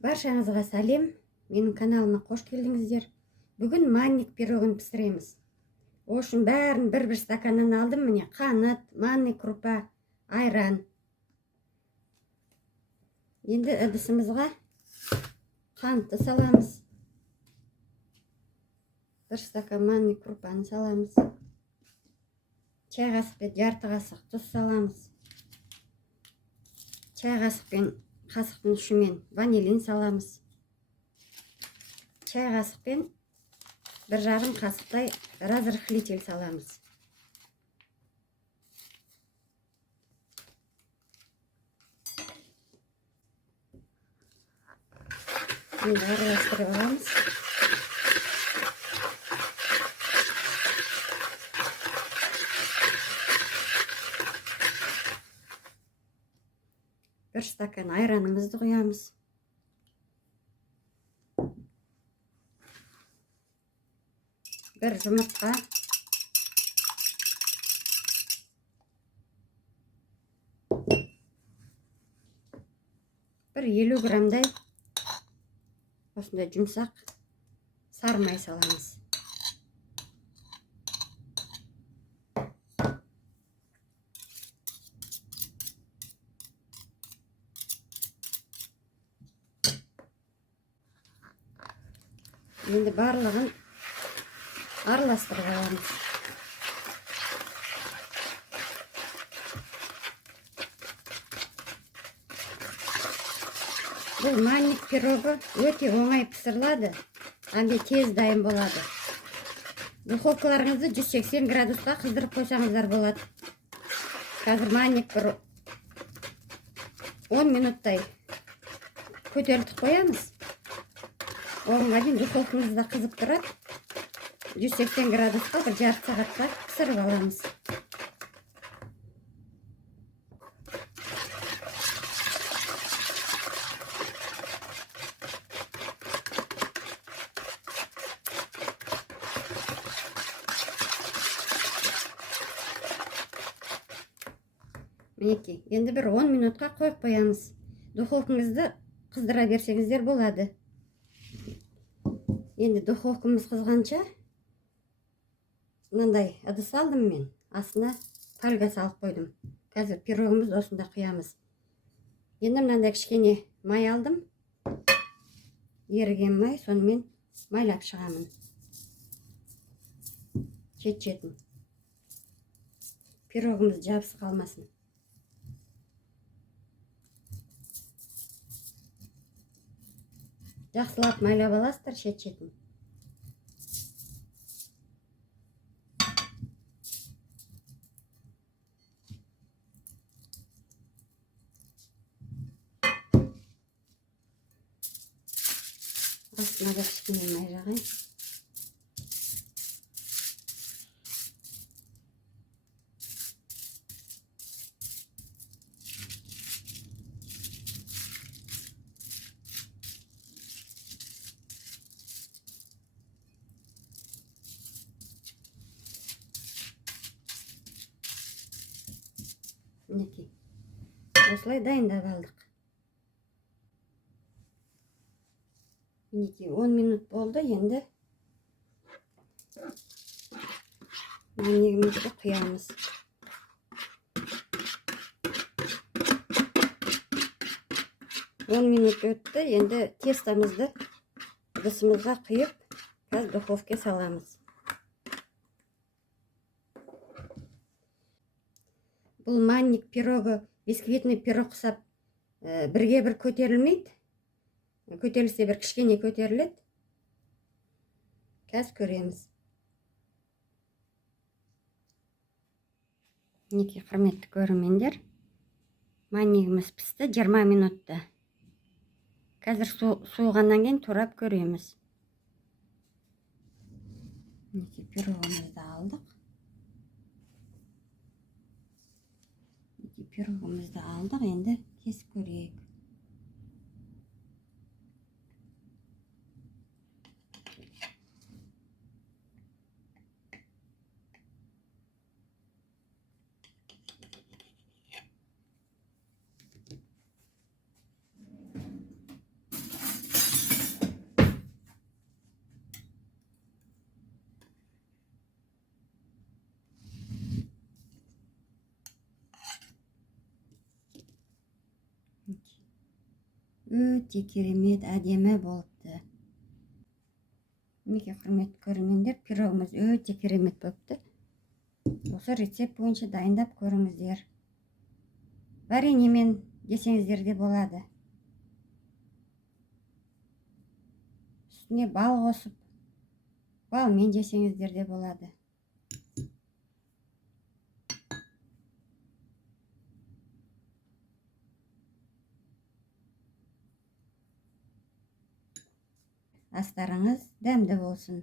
Баршаңызға сәлем, менің каналыма қош келдіңіздер. Бүгін манник пирогын пісіреміз. Ол үшін бәрін бір-бір стаканнан алдым. Міне қант, манный крупа, айран. Енді ыдысымызға қантты саламыз. Бір стакан манный крупаны саламыз. Чай қасықпен жарты қасық тұз саламыз. Чай қасықпен қасықтың ұшымен ванилин саламыз. Чай қасықпен 1,5 қасықтай разрыхлитель саламыз. Енді араластырып аламыз. Бір стакан айранымызды құямыз. Бір жұмыртқа. Бір 50 грамдай осындай жұмсақ сары май саламыз. Енді барлығын араластырып аламыз. Бұл манник пирогы өте оңай пісіріледі, әмбе тез дайын болады. Духовкаларыңызды 180 градусқа қыздырып қойсаңыздар болады. Қазір манник бір 10 минуттай көтерілтіп қоямыз. Оңға дейін духовкамызда қызып тұрады. 180 градусқа бір жарты сағатқа пісіріп аламыз. Мінекей, енді бір 10 минутқа қойып қоямыз. Духовкаңызды қыздыра берсеңіздер болады. Енді духовкамыз қызғанша мынандай ыдыс алдым мен, астына фольга салып қойдым. Қазір пирогымызды осында құямыз. Енді мынандай кішкене май алдым. Еріген май, сонымен майлап шығамын. Шет-шетін. Пирогымыз жабысып қалмасын. Жақсылап майлап аласыздар шет-шетін. Астына да кішкене май жағайын. Мінекей, осылай дайындап алдық. Мінекей, 10 минут болды, енді маннигімізді құямыз. Он минут өтті, енді тестамызды ыдысымызға құйып, қазір духовке саламыз. Бұл манник пирогы, бисквитный пирог құсап, бірге бір көтерілмейді. Көтерілсе бір кішкене көтеріледі. Қазір көреміз. Мінекей, құрметті көрермендер, маннигіміз пісті 20 минутта. Қазір суығаннан кейін турап көреміз. Мінекей, пирогымызды алдық. Пирогымызды алдық, енді кесіп көрейік. Өте керемет, әдемі болыпты. Мінекей құрметті көрермендер, пирогымыз өте керемет болыпты. Осы рецепт бойынша дайындап көріңіздер. Вареньемен десеңіздер де болады. Үстіне бал қосып, балмен жесеңіздер де болады. Астарыңыз дәмді болсын.